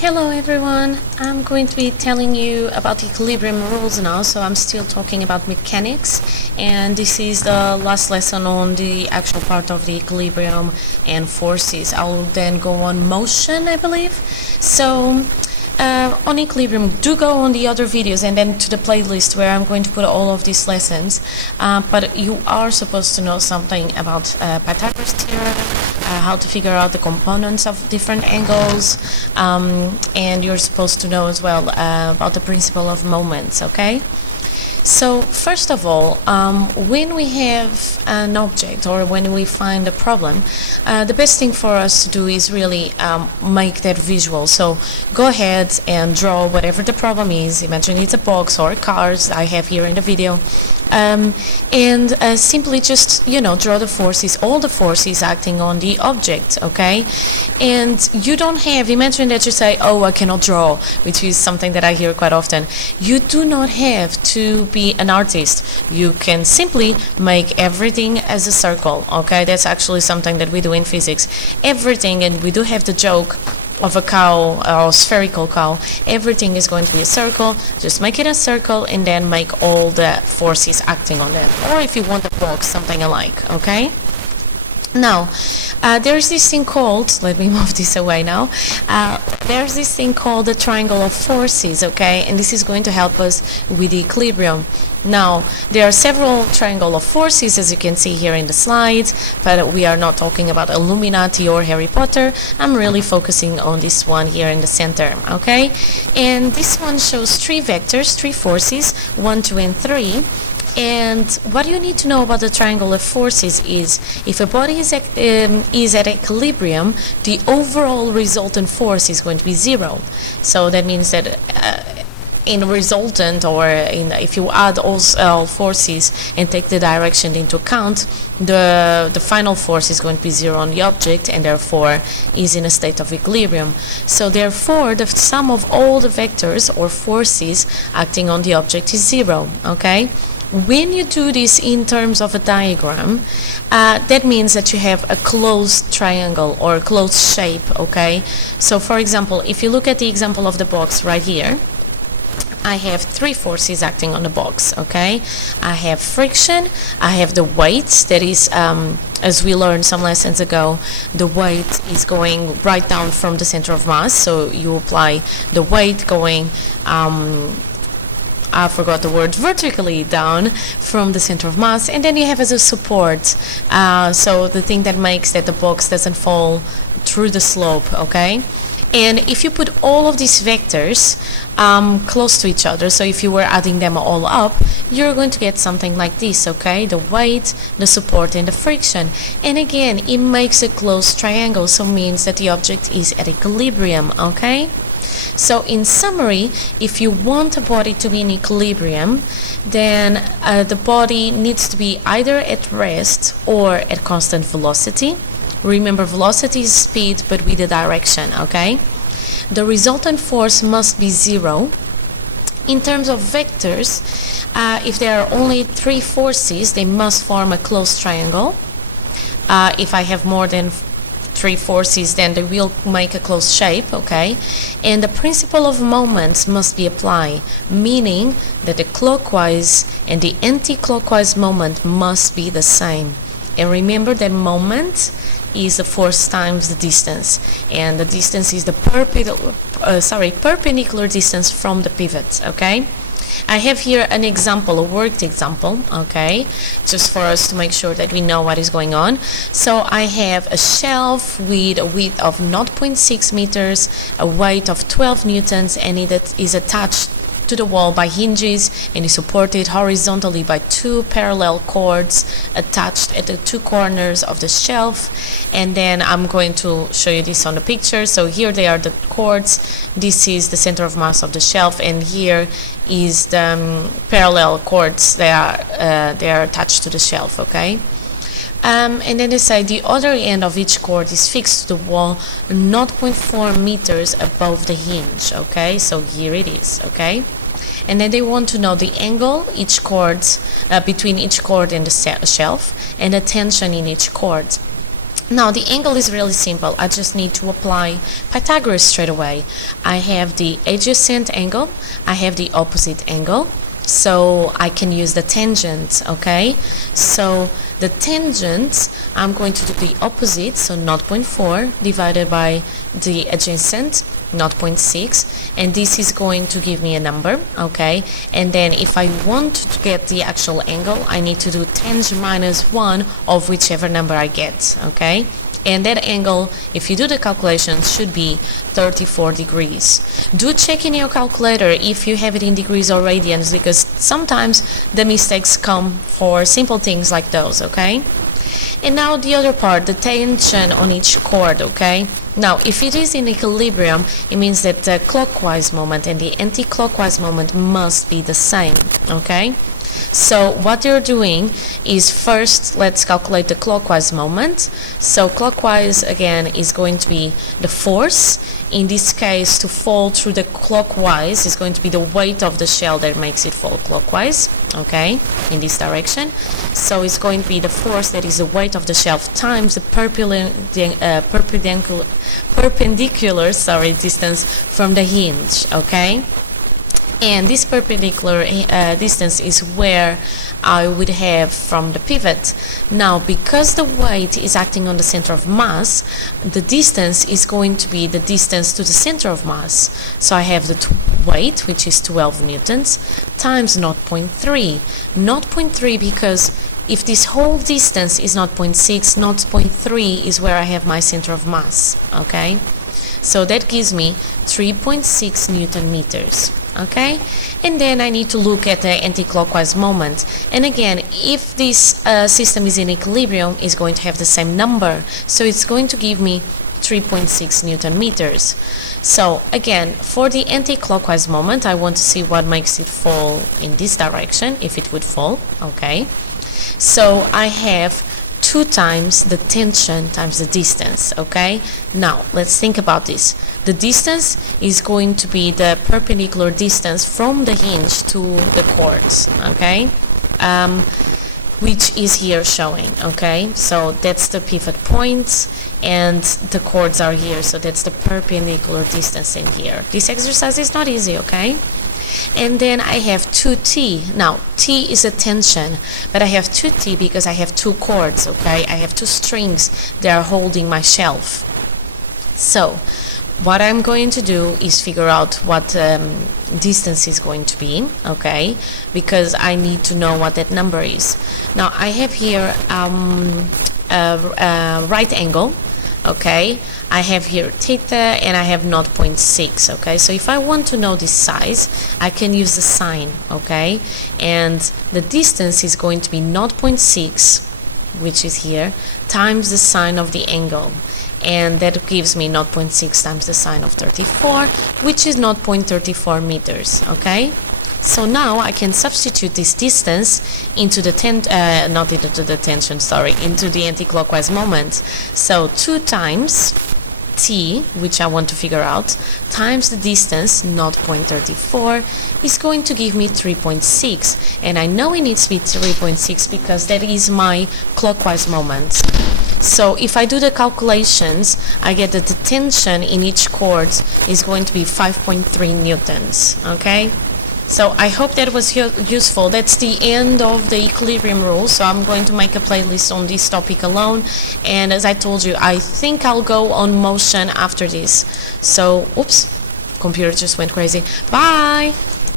Hello everyone, I'm going to be telling you about the equilibrium rules now, so I'm still talking about mechanics, and this is the last lesson on the actual part of the equilibrium and forces. I'll then go on motion, I believe. So on equilibrium, do go on the other videos and then to the playlist where I'm going to put all of these lessons, but you are supposed to know something about Pythagoras theorem, how to figure out the components of different angles, and you're supposed to know as well about the principle of moments, okay? So first of all, when we have an object or when we find a problem, the best thing for us to do is really make that visual. So go ahead and draw whatever the problem is. Imagine it's a box or cars I have here in the video. And simply just, draw the forces, all the forces acting on the object, okay? And you don't have, imagine that you say, oh, I cannot draw, which is something that I hear quite often. You do not have to be an artist. You can simply make everything as a circle, okay? That's actually something that we do in physics. Everything, and we do have the joke of a cow or spherical cow, everything is going to be a circle. Just make it a circle and then make all the forces acting on that, or if you want a box, something alike, okay? Now there's this thing called, let me move this away now, there's this thing called the triangle of forces, okay? And this is going to help us with the equilibrium. Now, there are several triangle of forces, as you can see here in the slides, but we are not talking about Illuminati or Harry Potter. I'm really focusing on this one here in the center, okay? And this one shows three vectors, three forces, 1, 2, and 3. And what you need to know about the triangle of forces is if a body is at equilibrium, the overall resultant force is going to be 0. So that means that in resultant, or if you add all forces and take the direction into account, the final force is going to be 0 on the object, and therefore is in a state of equilibrium. So therefore the sum of all the vectors or forces acting on the object is 0, okay? When you do this in terms of a diagram, that means that you have a closed triangle or a closed shape, okay? So for example, if you look at the example of the box right here, I have three forces acting on the box, okay? I have friction, I have the weight, that is, as we learned some lessons ago, the weight is going right down from the center of mass, so you apply the weight going, I forgot the word, vertically down from the center of mass, and then you have as a support, so the thing that makes that the box doesn't fall through the slope, okay? And if you put all of these vectors close to each other, so if you were adding them all up, you're going to get something like this, okay? The weight, the support, and the friction. And again, it makes a closed triangle, so means that the object is at equilibrium, okay? So in summary, if you want a body to be in equilibrium, then the body needs to be either at rest or at constant velocity. Remember, velocity is speed, but with a direction, okay? The resultant force must be 0. In terms of vectors, if there are only 3 forces, they must form a closed triangle. If I have more than 3 forces, then they will make a closed shape, okay? And the principle of moments must be applied, meaning that the clockwise and the anti-clockwise moment must be the same. And remember that moment is the force times the distance, and the distance is the perpendicular distance from the pivot, okay? I have here an example, a worked example, okay, just for us to make sure that we know what is going on. So I have a shelf with a width of 0.6 meters, a weight of 12 newtons, and it is attached to the wall by hinges and is supported horizontally by 2 parallel cords attached at the 2 corners of the shelf. And then I'm going to show you this on the picture. So here they are, the cords. This is the center of mass of the shelf, and here is the parallel cords. They are attached to the shelf, okay? And then they say the other end of each cord is fixed to the wall 0.4 meters above the hinge, okay? So here it is, okay? And then they want to know the angle between each cord and the shelf, and the tension in each cord. Now the angle is really simple. I just need to apply Pythagoras straight away. I have the adjacent angle, I have the opposite angle, so I can use the tangent, okay? So the tangent, I'm going to do the opposite, so 0.4 divided by the adjacent, 0.6, and this is going to give me a number, okay? And then if I want to get the actual angle, I need to do tangent minus 1 of whichever number I get, okay? And that angle, if you do the calculations, should be 34 degrees. Do check in your calculator if you have it in degrees or radians, because sometimes the mistakes come for simple things like those, okay? And now the other part, the tension on each chord, okay? Now, if it is in equilibrium, it means that the clockwise moment and the anti-clockwise moment must be the same, okay? So what you're doing is first, let's calculate the clockwise moment. So clockwise, again, is going to be the force. In this case, to fall through the clockwise is going to be the weight of the shell that makes it fall clockwise, okay, in this direction. So it's going to be the force, that is the weight of the shell, times the perpendicular distance from the hinge, okay? And this perpendicular distance is where I would have from the pivot. Now, because the weight is acting on the center of mass, the distance is going to be the distance to the center of mass. So I have the weight, which is 12 newtons, times 0.3. 0.3 because if this whole distance is 0.6, 0.3 is where I have my center of mass, okay? So that gives me 3.6 Newton meters. Okay, and then I need to look at the anti-clockwise moment, and again, if this system is in equilibrium, it's going to have the same number, so it's going to give me 3.6 Newton meters. So again, for the anti-clockwise moment, I want to see what makes it fall in this direction, if it would fall, okay? So I have 2 times the tension times the distance, okay? Now, let's think about this. The distance is going to be the perpendicular distance from the hinge to the chords, okay? Which is here showing, okay? So that's the pivot point, and the chords are here, so that's the perpendicular distance in here. This exercise is not easy, okay? And then I have 2T. Now, T is a tension, but I have 2T because I have 2 chords, okay? I have 2 strings that are holding my shelf. So, what I'm going to do is figure out what distance is going to be, okay? Because I need to know what that number is. Now, I have here a right angle, okay? I have here theta and I have 0.6, okay? So if I want to know this size, I can use the sine, okay? And the distance is going to be 0.6, which is here, times the sine of the angle. And that gives me 0.6 times the sine of 34, which is 0.34 meters, okay? So now I can substitute this distance into the into the anti-clockwise moment. So 2 times t, which I want to figure out, times the distance, 0.34, is going to give me 3.6. And I know it needs to be 3.6 because that is my clockwise moment. So if I do the calculations, I get that the tension in each chord is going to be 5.3 newtons, okay? So I hope that was useful. That's the end of the equilibrium rule, so I'm going to make a playlist on this topic alone, and as I told you, I think I'll go on motion after this. So, oops, computer just went crazy. Bye!